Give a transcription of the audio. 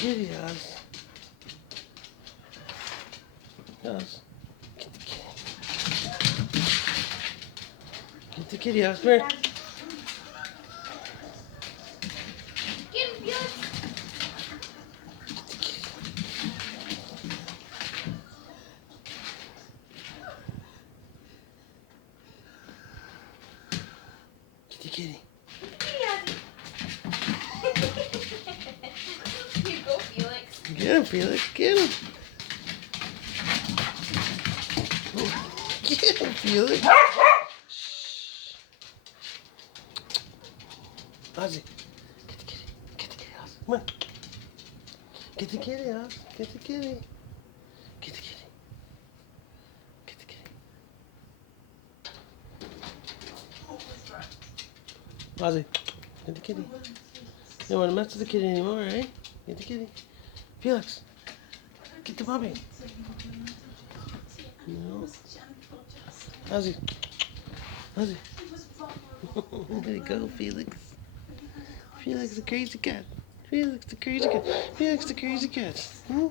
kitty, Oz. Oz. Get the kitty, Oz. Come here. Get him, Felix. Get the kitty. Here you go, Felix. Get him, Felix. Get him. Get him, Felix. Ozzy. Get the kitty. Get the kitty, Oz. Come on. Get the kitty, Oz. Get the kitty. Get the kitty. Get the kitty. Ozzy. Get the kitty. You don't want to mess with the kitty anymore, right? Get the kitty. Felix. Get the puppy. No. Ozzy. Ozzy. There you go, Felix. Felix the crazy cat. Felix the crazy cat. Felix the crazy cat. Hmm?